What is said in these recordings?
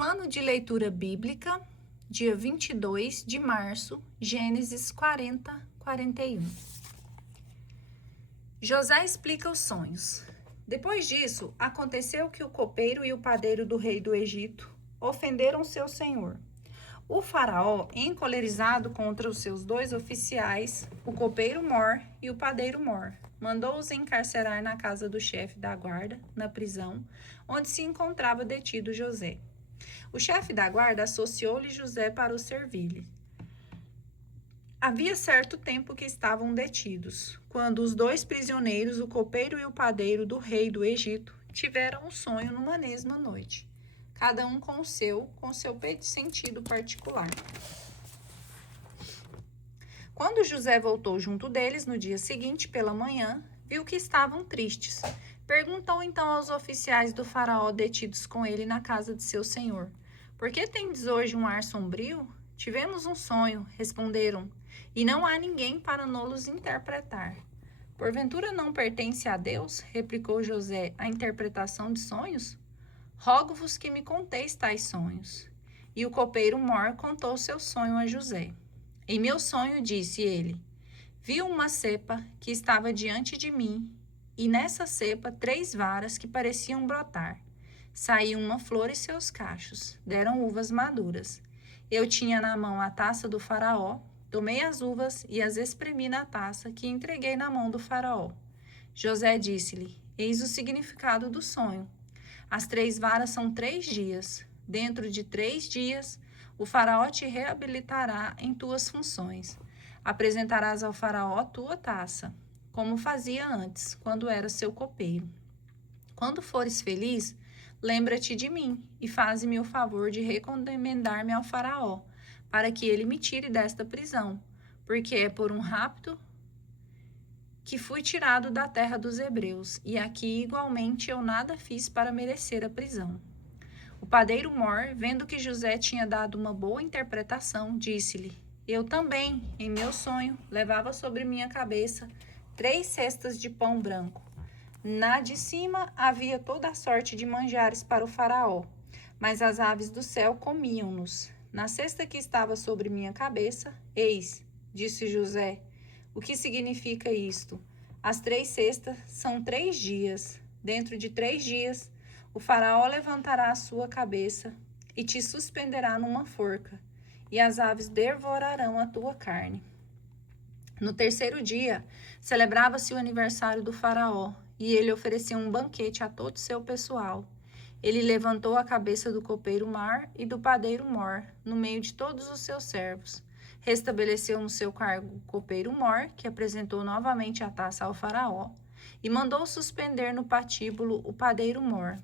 Plano de leitura bíblica, dia 22 de março, Gênesis 40, 41. José explica os sonhos. Depois disso, aconteceu que o copeiro e o padeiro do rei do Egito ofenderam seu senhor. O faraó, encolerizado contra os seus dois oficiais, o copeiro Mor e o padeiro Mor, mandou-os encarcerar na casa do chefe da guarda, na prisão, onde se encontrava detido José. O chefe da guarda associou-lhe José para o servir-lhe. Havia certo tempo que estavam detidos, quando os dois prisioneiros, o copeiro e o padeiro do rei do Egito, tiveram um sonho numa mesma noite, cada um com seu sentido particular. Quando José voltou junto deles no dia seguinte, pela manhã, viu que estavam tristes. Perguntou então aos oficiais do faraó detidos com ele na casa de seu senhor: "Por que tendes hoje um ar sombrio?" "Tivemos um sonho", responderam, "e não há ninguém para nos interpretar." "Porventura não pertence a Deus?" replicou José, "a interpretação de sonhos? Rogo-vos que me conteis tais sonhos." E o copeiro Mor contou seu sonho a José. "Em meu sonho", disse ele, "vi uma cepa que estava diante de mim, e nessa cepa 3 varas que pareciam brotar. Saiu uma flor e seus cachos, deram uvas maduras. Eu tinha na mão a taça do faraó, tomei as uvas e as espremi na taça que entreguei na mão do faraó." José disse-lhe: "Eis o significado do sonho. As 3 varas são 3 dias. Dentro de 3 dias, o faraó te reabilitará em tuas funções. Apresentarás ao faraó tua taça, como fazia antes, quando era seu copeiro. Quando fores feliz, lembra-te de mim e faze-me o favor de recomendar-me ao faraó, para que ele me tire desta prisão, porque é por um rapto que fui tirado da terra dos hebreus, e aqui igualmente eu nada fiz para merecer a prisão." O padeiro Mor, vendo que José tinha dado uma boa interpretação, disse-lhe: "Eu também, em meu sonho, levava sobre minha cabeça 3 cestas de pão branco. Na de cima havia toda a sorte de manjares para o faraó, mas as aves do céu comiam-nos. Na cesta que estava sobre minha cabeça, eis", disse José, "o que significa isto? As 3 cestas são 3 dias. Dentro de 3 dias, o faraó levantará a sua cabeça e te suspenderá numa forca, e as aves devorarão a tua carne." No 3º dia, celebrava-se o aniversário do faraó, e ele oferecia um banquete a todo o seu pessoal. Ele levantou a cabeça do copeiro Mor e do padeiro Mor, no meio de todos os seus servos. Restabeleceu no seu cargo o copeiro Mor, que apresentou novamente a taça ao faraó, e mandou suspender no patíbulo o padeiro Mor,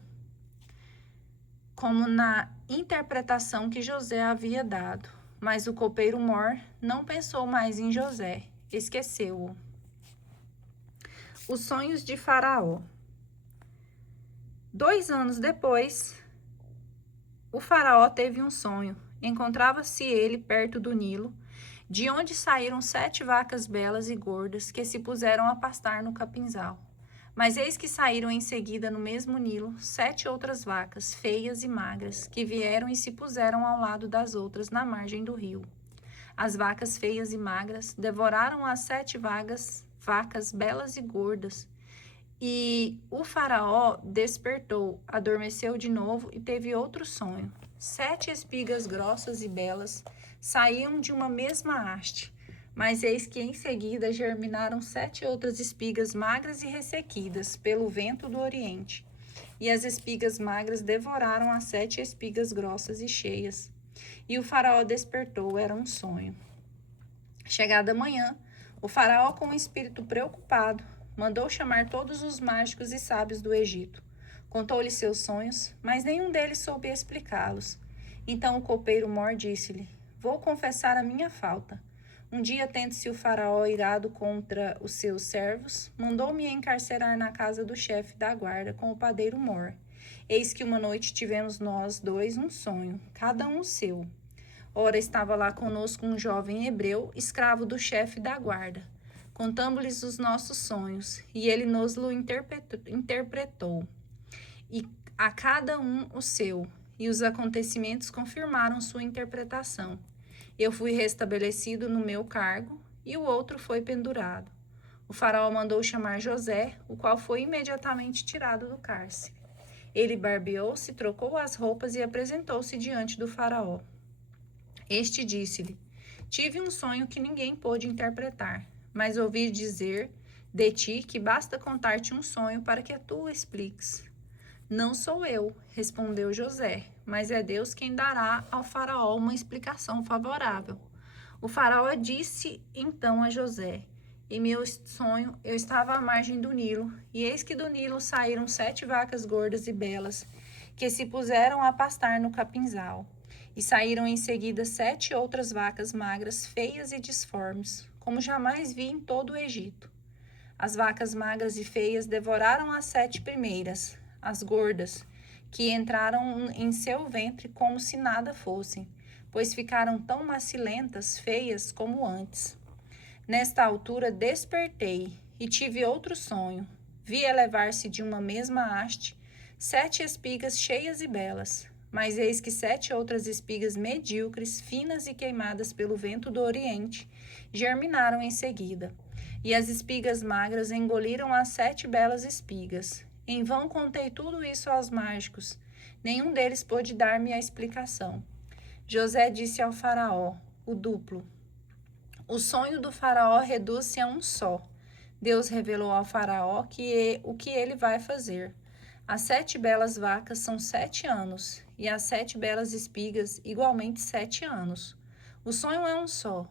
como na interpretação que José havia dado. Mas o copeiro Mor não pensou mais em José, esqueceu-o. Os sonhos de Faraó. 2 anos depois, o faraó teve um sonho. Encontrava-se ele perto do Nilo, de onde saíram 7 vacas belas e gordas que se puseram a pastar no capinzal. Mas eis que saíram em seguida no mesmo Nilo 7 outras vacas, feias e magras, que vieram e se puseram ao lado das outras na margem do rio. As vacas feias e magras devoraram as 7 vacas belas e gordas, e o faraó despertou, adormeceu de novo e teve outro sonho. 7 espigas grossas e belas saíam de uma mesma haste, mas eis que em seguida germinaram 7 outras espigas magras e ressequidas pelo vento do oriente. E as espigas magras devoraram as 7 espigas grossas e cheias. E o faraó despertou, era um sonho. Chegada a manhã, o faraó, com um espírito preocupado, mandou chamar todos os mágicos e sábios do Egito. Contou-lhes seus sonhos, mas nenhum deles soube explicá-los. Então o copeiro Mor disse-lhe: "Vou confessar a minha falta. Um dia, tendo-se o faraó irado contra os seus servos, mandou-me encarcerar na casa do chefe da guarda com o padeiro Mor. Eis que uma noite tivemos nós 2 um sonho, cada um o seu. Ora, estava lá conosco um jovem hebreu, escravo do chefe da guarda. Contamos-lhes os nossos sonhos, e ele nos-lo interpretou, e a cada um o seu. e os acontecimentos confirmaram sua interpretação. Eu fui restabelecido no meu cargo, e o outro foi pendurado. O faraó mandou chamar José, o qual foi imediatamente tirado do cárcere. Ele barbeou-se, trocou as roupas e apresentou-se diante do faraó. Este disse-lhe: Tive um sonho que ninguém pôde interpretar, mas ouvi dizer de ti que basta contar-te um sonho para que tu o expliques. Não sou eu, respondeu José, mas é Deus quem dará ao faraó uma explicação favorável. O faraó disse então a José: Em meu sonho eu estava à margem do Nilo, e eis que do Nilo saíram 7 vacas gordas e belas, que se puseram a pastar no capinzal. E saíram em seguida 7 outras vacas magras, feias e disformes, como jamais vi em todo o Egito. As vacas magras e feias devoraram as 7 primeiras, as gordas, que entraram em seu ventre como se nada fossem, pois ficaram tão macilentas, feias como antes. Nesta altura despertei e tive outro sonho. Vi elevar-se de uma mesma haste 7 espigas cheias e belas, mas eis que 7 outras espigas medíocres, finas e queimadas pelo vento do Oriente, germinaram em seguida. E as espigas magras engoliram as 7 belas espigas. Em vão contei tudo isso aos mágicos. Nenhum deles pôde dar-me a explicação. José disse ao faraó, o duplo. O sonho do faraó reduz-se a um só. Deus revelou ao faraó o que ele vai fazer. As 7 belas vacas são 7 anos, e as 7 belas espigas igualmente 7 anos. O sonho é um só.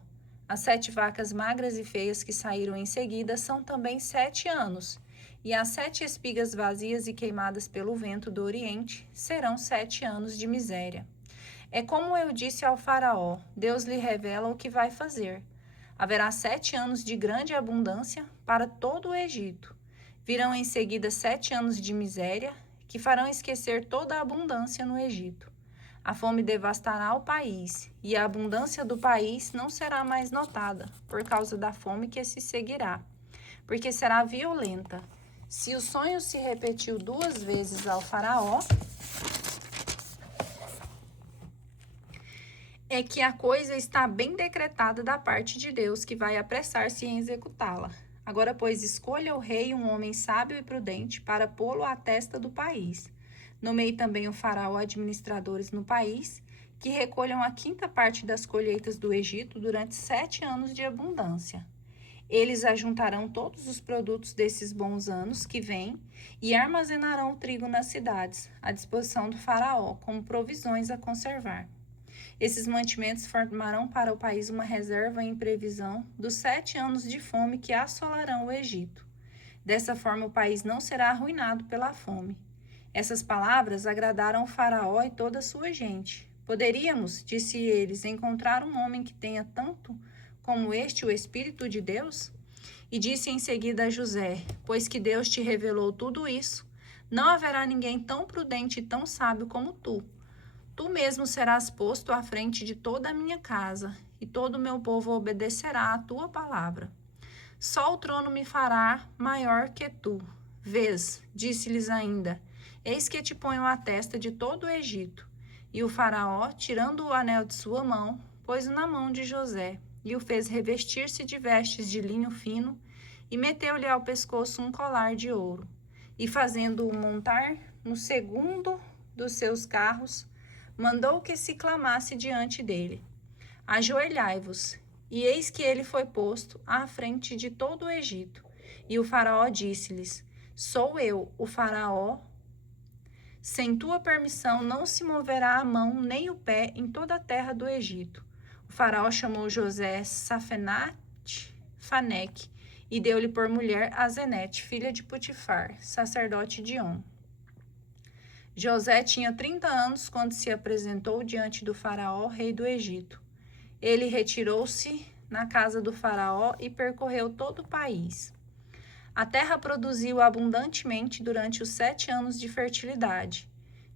As 7 vacas magras e feias que saíram em seguida são também 7 anos, e as 7 espigas vazias e queimadas pelo vento do Oriente serão 7 anos de miséria. É como eu disse ao faraó, Deus lhe revela o que vai fazer. Haverá 7 anos de grande abundância para todo o Egito. Virão em seguida 7 anos de miséria, que farão esquecer toda a abundância no Egito. A fome devastará o país, e a abundância do país não será mais notada, por causa da fome que se seguirá, porque será violenta. Se o sonho se repetiu 2 vezes ao faraó, é que a coisa está bem decretada da parte de Deus, que vai apressar-se em executá-la. Agora, pois, escolha o rei um homem sábio e prudente para pô-lo à testa do país. Nomeie também o faraó administradores no país, que recolham a 5ª parte das colheitas do Egito durante 7 anos de abundância. Eles ajuntarão todos os produtos desses bons anos que vêm e armazenarão o trigo nas cidades, à disposição do faraó, como provisões a conservar. Esses mantimentos formarão para o país uma reserva em previsão dos 7 anos de fome que assolarão o Egito. Dessa forma, o país não será arruinado pela fome. Essas palavras agradaram o faraó e toda a sua gente. Poderíamos, disse eles, encontrar um homem que tenha tanto como este o Espírito de Deus? E disse em seguida a José, pois que Deus te revelou tudo isso, não haverá ninguém tão prudente e tão sábio como tu. Tu mesmo serás posto à frente de toda a minha casa, e todo o meu povo obedecerá à tua palavra. Só o trono me fará maior que tu. Vês, disse-lhes ainda, eis que te ponho à testa de todo o Egito. E o faraó, tirando o anel de sua mão, pôs-o na mão de José, e o fez revestir-se de vestes de linho fino, e meteu-lhe ao pescoço um colar de ouro. E fazendo-o montar no segundo dos seus carros, mandou que se clamasse diante dele: Ajoelhai-vos. E eis que ele foi posto à frente de todo o Egito. E o faraó disse-lhes: Sou eu, o faraó. Sem tua permissão não se moverá a mão nem o pé em toda a terra do Egito. O faraó chamou José Safenat-Faneque e deu-lhe por mulher Azenete, filha de Potifar, sacerdote de On. José tinha 30 anos quando se apresentou diante do faraó, rei do Egito. Ele retirou-se na casa do faraó e percorreu todo o país. A terra produziu abundantemente durante os 7 anos de fertilidade.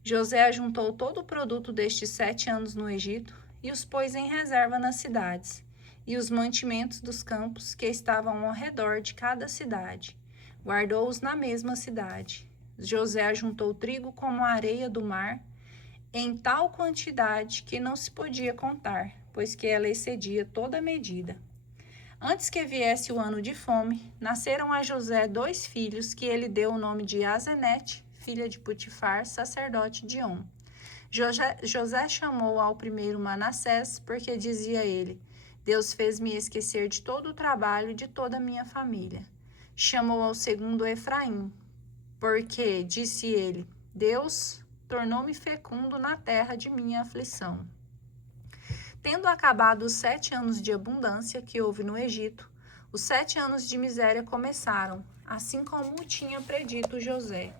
José ajuntou todo o produto destes 7 anos no Egito e os pôs em reserva nas cidades, e os mantimentos dos campos que estavam ao redor de cada cidade. Guardou-os na mesma cidade. José ajuntou trigo como a areia do mar, em tal quantidade que não se podia contar, pois que ela excedia toda medida. Antes que viesse o ano de fome, nasceram a José 2 filhos, que ele deu o nome de Azenete, filha de Potifar, sacerdote de On. José chamou ao primeiro Manassés, porque dizia ele: Deus fez-me esquecer de todo o trabalho de toda a minha família. Chamou ao segundo Efraim, porque, disse ele, Deus tornou-me fecundo na terra de minha aflição. Tendo acabado os 7 anos de abundância que houve no Egito, os 7 anos de miséria começaram, assim como tinha predito José.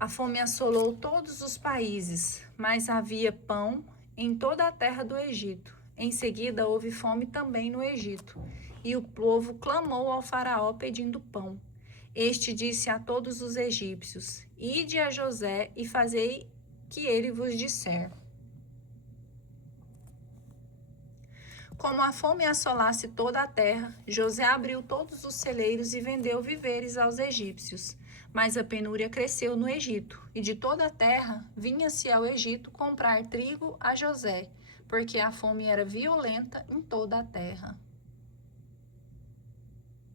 A fome assolou todos os países, mas havia pão em toda a terra do Egito. Em seguida houve fome também no Egito, e o povo clamou ao faraó pedindo pão. Este disse a todos os egípcios: Ide a José e fazei que ele vos disser. Como a fome assolasse toda a terra, José abriu todos os celeiros e vendeu víveres aos egípcios. Mas a penúria cresceu no Egito, e de toda a terra vinha-se ao Egito comprar trigo a José, porque a fome era violenta em toda a terra.